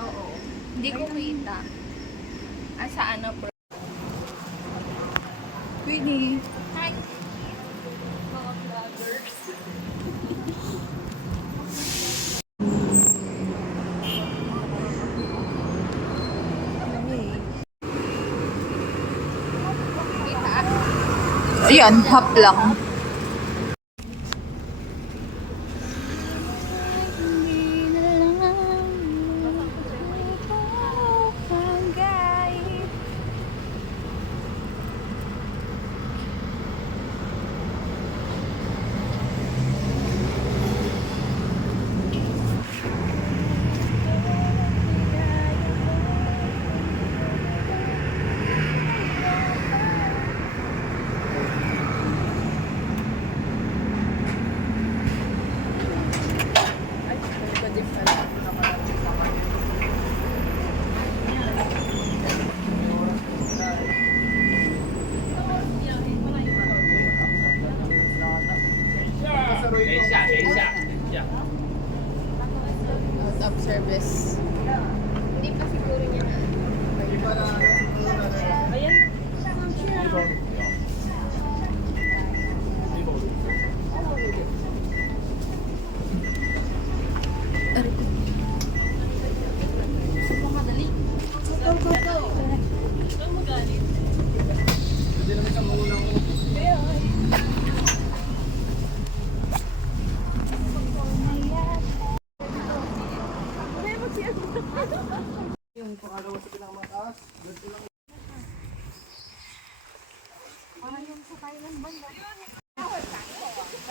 Oo. Hindi ko kita. Sa ano po? Queenie. Hi. Mga vloggers. Kita. Ayan, hap lang. Out of service. Hindi pa siguro niya na.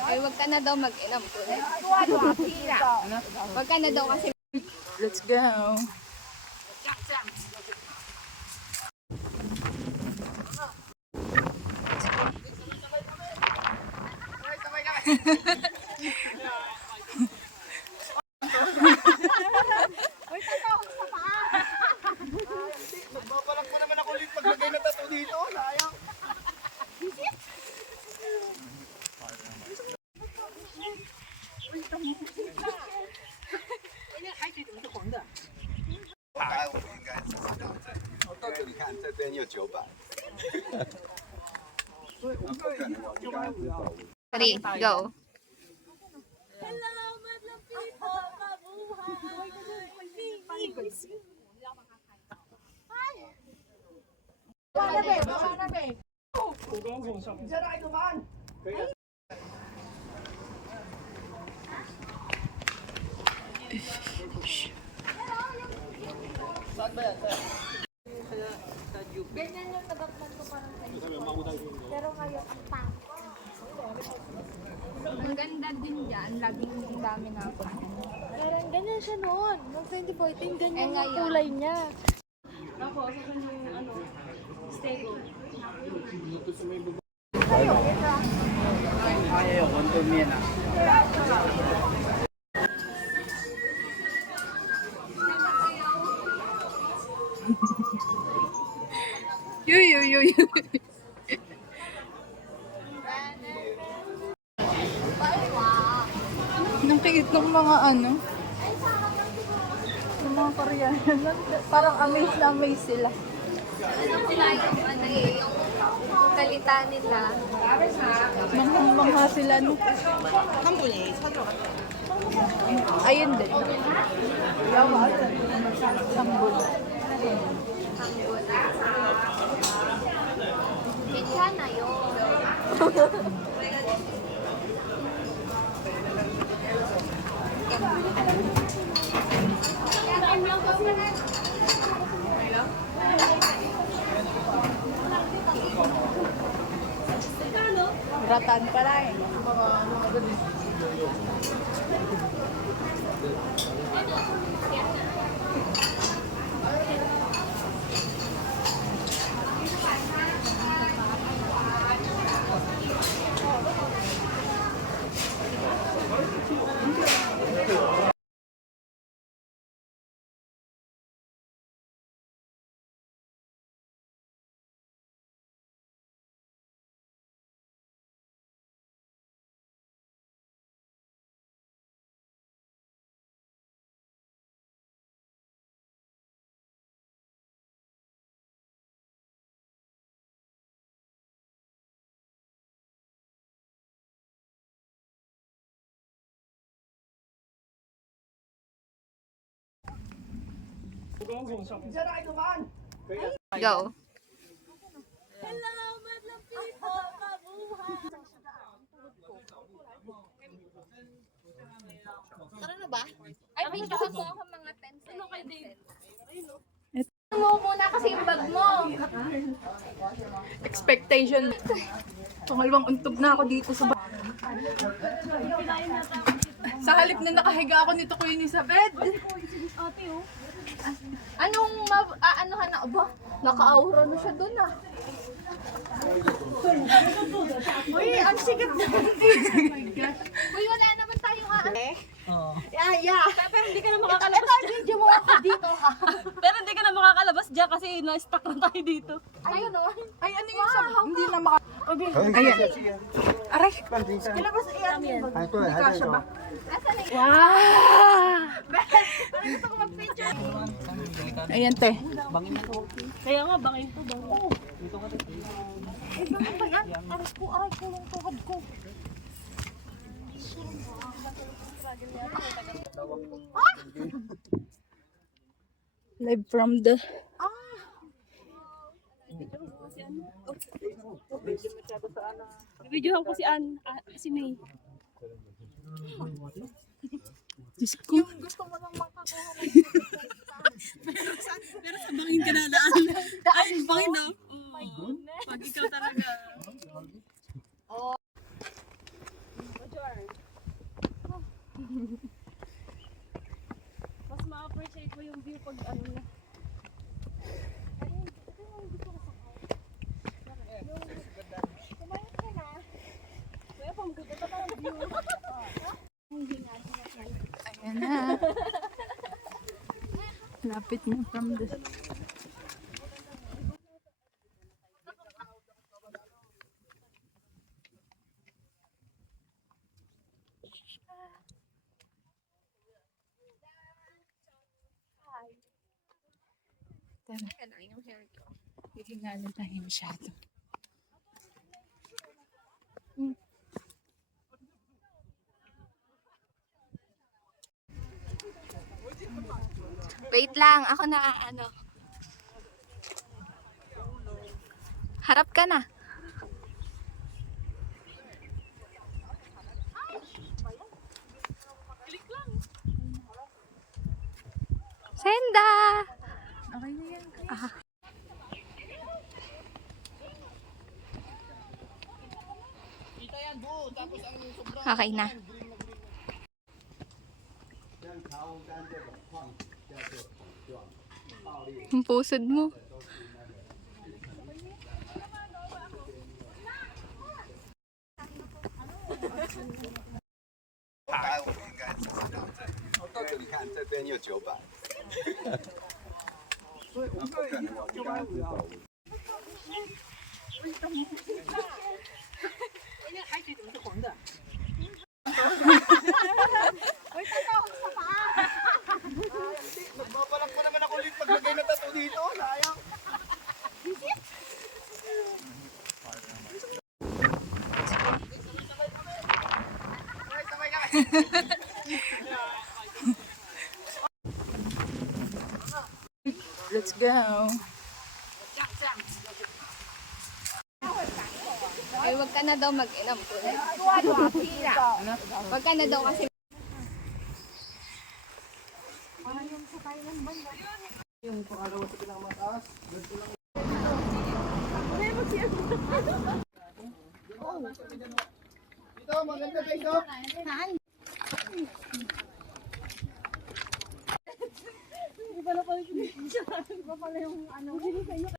Ay, wag ka na daw mag-inom po. Wag ka na daw kasi. Let's go. Magbabalak mo naman ako ulit paglagay na tattoo dito. Sayang.你看这边有900。不可能，你刚刚只找 3, go. Ang ganda din dyan. Laging ang dami na ako. Parang ganyan siya noon. Noong 2014, ganyan yung ngayon? kulay niya. Yuy. Ang cute ng mga ano. Ng mga Korean. Parang amaze sila. Ano sila yung ano eh, yung kalita nila. Mangha sila no. Ayun din. Sambul. 괜찮아 yun. Ratan pala eh. Go. Hello, madlang people! Mabuhay! Tara na ba? Ay, video ko ako mga 10 seconds. Ano kay Dave? Mo muna kasi yung bag mo. Expectation. Pangalawang untog na ako dito sa Sa halip na nakahiga ako nito Queen Elizabeth. Ate, oh. Anong anuhan na ba? Naka-aura na siya doon ah. Uy, ang sikat na. Uy, wala naman tayong Pero hindi ka na makakalabas dyan. Video mo ako dito ha. Pero hindi ka na makakalabas dyan kasi na-stuck na tayo dito. Ayun o. Ay, ano yung sa... Hindi na maka... Ayan. Aray. Kilabas iyan yan. Kasya ba? Asan na yun? Ayan, te. Kaya nga, bangin ko daw. Oh. Eh, bakit ba yan? Aras ko, aray ko yung tuhod ko. Live from the... Videohan ko si Ann, si May. Diyos ko. Pero sa bangin ka na daan. Ay, bangin na. Oh, pag ikaw talaga. Mas ma-appreciate mo yung view pag ano na. Kaya pa, maganda pa ang view. Ayan na. Lapit na from the... Tara, Kailangan yung hair ko. hihingalan tayo masyado. Wait lang, ako na ano. Harap ka na. Senda! Okay na yan. Okay na. Ang pusod mo. Magbabalak mo naman ako ulit maglagay na tattoo dito. Sayang. Let's go. Ay, wag ka na daw mag-inom po. Wag ka na daw kasi. Yung pangalawa sa pinakamataas. Dito, maganda guys, oh. Hindi pala pala yung